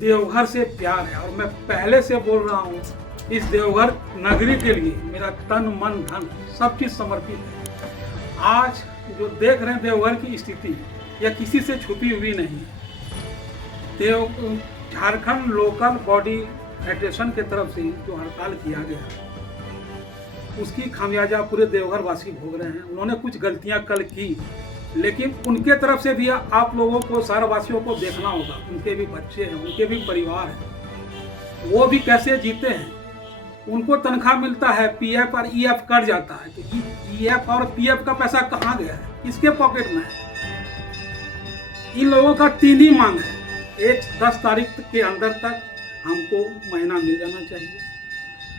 देवघर से प्यार है और मैं पहले से बोल रहा हूँ, इस देवघर नगरी के लिए मेरा तन मन धन सब चीज समर्पित है। आज जो देख रहे हैं देवघर की स्थिति यह किसी से छुपी हुई नहीं है। झारखंड लोकल बॉडी फेडरेशन के तरफ से जो हड़ताल किया गया उसकी खामियाजा पूरे देवघर वासी भोग रहे हैं। उन्होंने कुछ गलतियां कल की, लेकिन उनके तरफ से भी आप लोगों को शहरवासियों को देखना होगा। उनके भी बच्चे हैं, उनके भी परिवार हैं, वो भी कैसे जीते हैं। उनको तनख्वाह मिलता है, पीएफ और ईएफ कट जाता है, तो ईएफ और पीएफ का पैसा कहाँ गया है, किसके पॉकेट में है। इन लोगों का तीन ही मांग है। एक, 10 तारीख के अंदर तक हमको महीना मिल जाना चाहिए।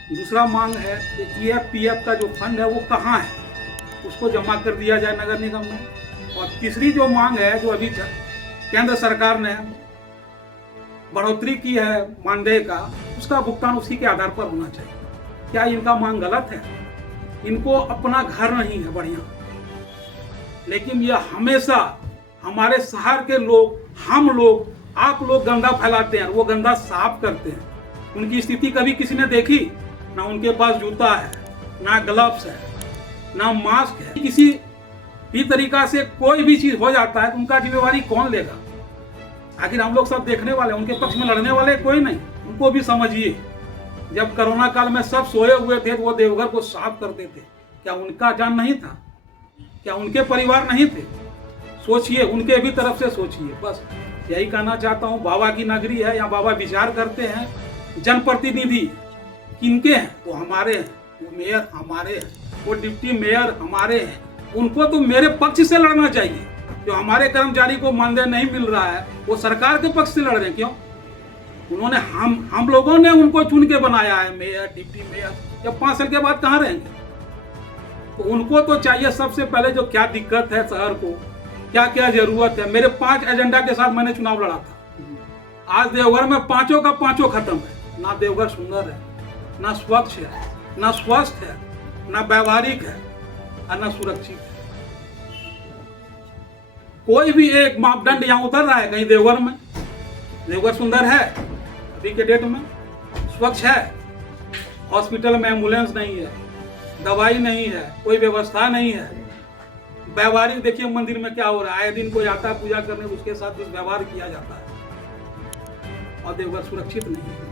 दूसरा मांग है कि ईएफ पीएफ का जो फंड है वो कहाँ है, उसको जमा कर दिया जाए नगर निगम में। और तीसरी जो मांग है, जो अभी केंद्र सरकार ने बढ़ोतरी की है मानदेय का, उसका भुगतान उसी के आधार पर होना चाहिए। क्या इनका मांग गलत है? इनको अपना घर नहीं है बढ़िया, लेकिन यह हमेशा हमारे शहर के लोग, हम लोग, आप लोग गंदा फैलाते हैं, वो गंदा साफ करते हैं। उनकी स्थिति कभी किसी ने देखी? ना उनके पास जूता है, ना ग्लव्स है, ना मास्क है। किसी भी तरीका से कोई भी चीज हो जाता है तो उनका जिम्मेवारी कौन लेगा? आखिर हम लोग सब देखने वाले, उनके पक्ष में लड़ने वाले कोई नहीं। उनको भी समझिए, जब कोरोना काल में सब सोए हुए थे तो वो देवघर को साफ करते थे। क्या उनका जान नहीं था? क्या उनके परिवार नहीं थे? सोचिए, उनके भी तरफ से सोचिए। बस यही कहना चाहता हूँ। बाबा की नगरी है, यहाँ बाबा विचार करते हैं। जनप्रतिनिधि किनके हैं? वो हमारे हैं। वो मेयर हमारे हैं, वो डिप्टी मेयर हमारे हैं। उनको तो मेरे पक्ष से लड़ना चाहिए। जो हमारे कर्मचारी को मानदेय नहीं मिल रहा है वो सरकार के पक्ष से लड़ रहे हैं। क्यों? उन्होंने हम लोगों ने उनको चुन के बनाया है मेयर, डिप्टी मेयर। जब 5 साल के बाद कहाँ रहेंगे? तो उनको तो चाहिए सबसे पहले जो क्या दिक्कत है शहर को, क्या क्या जरूरत है। मेरे 5 एजेंडा के साथ मैंने चुनाव लड़ा था। आज देवघर में पांचों का पांचों खत्म है। ना देवघर सुंदर है, ना स्वच्छ है, ना स्वस्थ है, ना व्यवहारिक है और ना सुरक्षित है। कोई भी एक मापदंड यहाँ उतर रहा है कहीं देवघर में? देवघर सुंदर है अभी के डेट में? स्वच्छ है? हॉस्पिटल में एम्बुलेंस नहीं है, दवाई नहीं है, कोई व्यवस्था नहीं है। व्यवहारिक देखिए मंदिर में क्या हो रहा है। आए दिन कोई आता है पूजा करने, उसके साथ दुष्व्यवहार किया जाता है। और देवघर सुरक्षित नहीं है।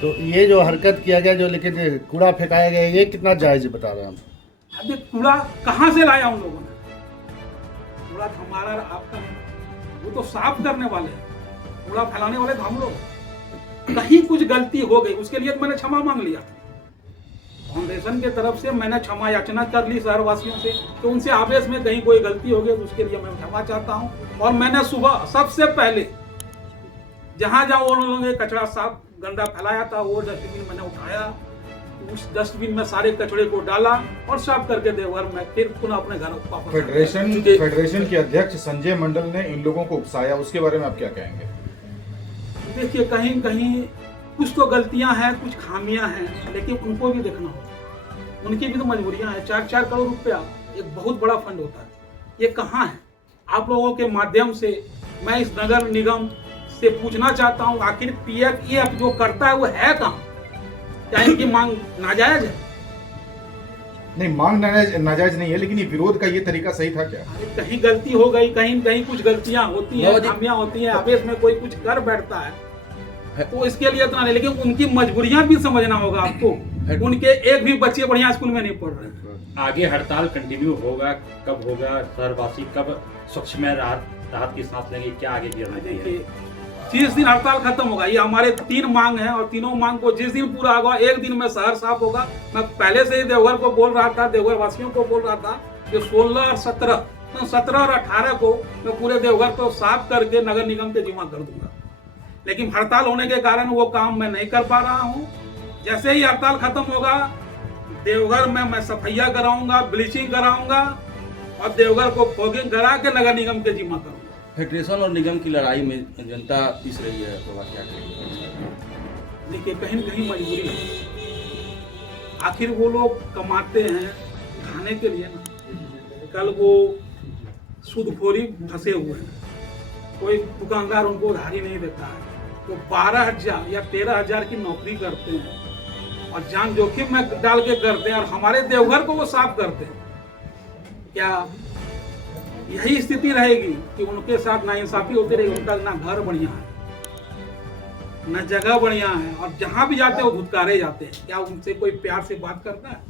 तो ये जो हरकत किया गया, जो लेकिन कूड़ा फेंकाया गया, ये कितना जायज बता रहे हैं हम? अभी कूड़ा कहाँ से लाया उन लोगों ने? कूड़ा तो हमारा आपका, वो तो साफ करने वाले हैं, कूड़ा फैलाने वाले तो हम लोग। कहीं कुछ गलती हो गई, उसके लिए तो मैंने क्षमा मांग लिया था। फाउंडेशन के तरफ से मैंने क्षमा याचना कर ली शहरवासियों से कि उनसे आवेश में कहीं कोई गलती हो गई तो उसके लिए मैं क्षमा चाहता हूँ। और मैंने सुबह सबसे पहले जहाँ जहाँ उन लोगों ने कचरा साफ गंदा फैलाया था वो डस्टबिन मैंने उठाया, उस डस्टबिन में सारे कचरे को डाला और साफ करके देवघर में फिर पुनः अपने घर वापस। फेडरेशन के अध्यक्ष संजय मंडल ने इन लोगों को उकसाया, उसके बारे में आप क्या कहेंगे? देखिए, कहीं कहीं कुछ तो गलतियां हैं, कुछ खामियां हैं, लेकिन उनको भी देखना होगा। उनकी भी तो मजबूरियां हैं। 4-4 करोड़ रुपया एक बहुत बड़ा फंड होता है, ये कहाँ है? आप लोगों के माध्यम से मैं इस नगर निगम से पूछना चाहता हूँ, आखिर पीएफ ईएफ जो करता है वो है कहाँ? क्या इनकी मांग नाजायज है? नहीं, मांग नाजायज नहीं है, लेकिन ये विरोध का ये तरीका सही था क्या? कहीं गलती हो गई, कहीं कहीं कुछ गलतियां होती हैं, खामियां होती हैं, आवेश में कोई कुछ कर बैठता है तो इसके लिए इतना नहीं। लेकिन उनकी मजबूरियां भी समझना होगा आपको। उनके एक भी बच्चे बढ़िया स्कूल में नहीं पढ़ रहे। आगे हड़ताल कंटिन्यू होगा? कब होगा? शहरवासी कब स्वच्छ में राहत की सांस लेंगे? क्या आगे की रणनीति है? जिस दिन हड़ताल खत्म होगा, ये हमारे 3 मांग हैं और तीनों मांग को जिस दिन पूरा होगा, एक दिन में शहर साफ होगा। मैं पहले से ही देवघर को बोल रहा था, देवघर वासियों को बोल रहा था कि 16 और 17 और 18 को मैं पूरे देवघर को साफ करके नगर निगम के जिम्मा कर दूंगा। लेकिन हड़ताल होने के कारण वो काम मैं नहीं कर पा रहा हूँ। जैसे ही हड़ताल खत्म होगा, देवघर में मैं सफाइया कराऊंगा, ब्लीचिंग कराऊंगा और देवघर को फॉगिंग करा के नगर निगम के जिम्मा करूंगा। फेडरेशन और निगम की लड़ाई में जनता पिस रही है, तो क्या करेंगे? देखिए, कहीं न कहीं मजबूरी है। आखिर वो लोग कमाते हैं खाने के लिए ना। कल वो सूदखोरी फंसे हुए हैं कोई दुकानदार उनको उधारी नहीं देता है। तो 12,000 या 13,000 की नौकरी करते हैं और जान जोखिम में डाल के करते हैं और हमारे देवघर को वो साफ करते हैं। क्या यही स्थिति रहेगी कि उनके साथ नाइंसाफी होती रहेगी? उनका ना घर बढ़िया है, न जगह बढ़िया है, और जहां भी जाते हैं वो धुतकारे जाते हैं। क्या उनसे कोई प्यार से बात करता है?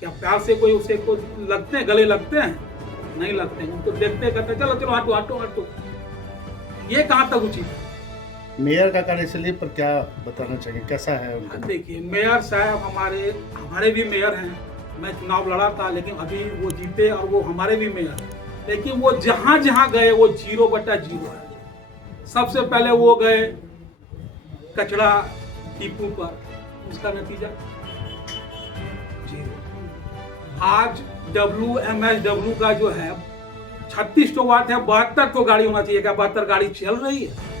क्या प्यार से कोई उसे को लगते हैं, गले लगते हैं? नहीं लगते हैं। उनको देखते कहते चलो चलो हटो हटो हटो। ये कहाँ तक उचित है? मेयर का कार्यशैली पर क्या बताना चाहिए, कैसा है उनका? देखिए, मेयर साहब हमारे भी मेयर हैं। मैं चुनाव लड़ा था, लेकिन अभी वो जीते और वो हमारे भी मेयर हैं। लेकिन वो जहाँ जहाँ गए वो 0/0 है। सबसे पहले वो गए कचरा डिपो पर, उसका नतीजा 0। आज WMSW का जो है 36 वाट है, 72 तो गाड़ी होना चाहिए। क्या 72 गाड़ी चल रही है?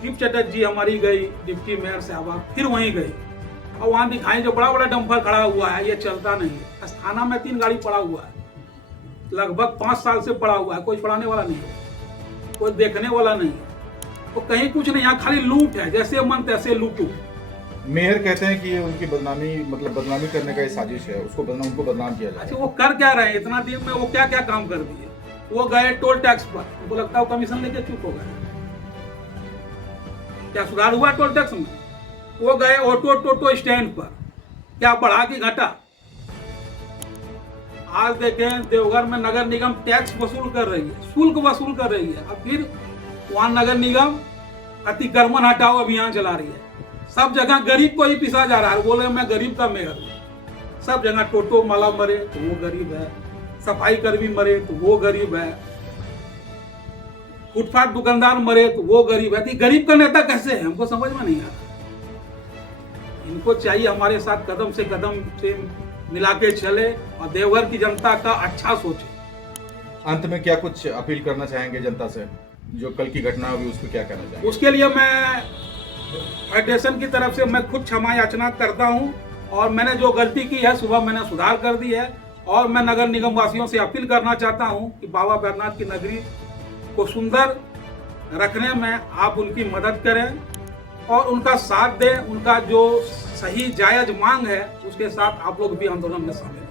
दीप चटर्जी हमारी गई डिप्टी मेयर साहब, फिर वहीं गई और वहां दिखाई जो बड़ा बड़ा डंपर खड़ा हुआ है, ये चलता नहीं है। अस्थाना में 3 गाड़ी पड़ा हुआ है, लगभग 5 साल से पड़ा हुआ है। कोई पढ़ाने वाला नहीं है, कोई देखने वाला नहीं है, तो कहीं कुछ नहीं, यहाँ खाली लूट है, जैसे मन तैसे लूटू। मेयर कहते हैं कि ये उनकी बदनामी करने का ये साजिश है, उनको बदनाम किया जाए। अच्छा, वो कर क्या रहे हैं? इतना दिन में वो क्या क्या काम कर दिए? वो गए टोल टैक्स पर, उनको लगता है वो कमीशन लेके चुप हो गए। क्या सुधार हुआ टोल टैक्स में? वो गए ऑटो टोटो स्टैंड पर, क्या बढ़ा की घटा? आज देखें देवघर में नगर निगम टैक्स वसूल कर रही है, शुल्क वसूल कर रही है, और फिर वहां नगर निगम अतिक्रमण हटाओ अभियान चला रही है। सब जगह गरीब को ही पिसा जा रहा है। बोले मैं गरीब का मेयर हूं। सब जगह टोटो माला मरे तो वो गरीब है, सफाई कर्मी मरे तो वो गरीब है, फुटपाथ दुकानदार मरे तो वो गरीब है। तो गरीब का नेता कैसे है? हमको समझ में नहीं आ रहा। इनको चाहिए हमारे साथ कदम से मिला के चले और देवघर की जनता का अच्छा सोचे। अंत में क्या कुछ अपील करना चाहेंगे जनता से? जो कल की घटना हुई उस पर क्या कहना चाहेंगे? उसके लिए मैं फेडरेशन की तरफ से मैं खुद क्षमा याचना करता हूं, और मैंने जो गलती की है सुबह मैंने सुधार कर दी है। और मैं नगर निगम वासियों से अपील करना चाहता हूं कि बाबा बैद्यनाथ की नगरी को सुंदर रखने में आप उनकी मदद करें और उनका साथ दें। उनका जो सही जायज मांग है उसके साथ आप लोग भी आंदोलन में शामिल हैं।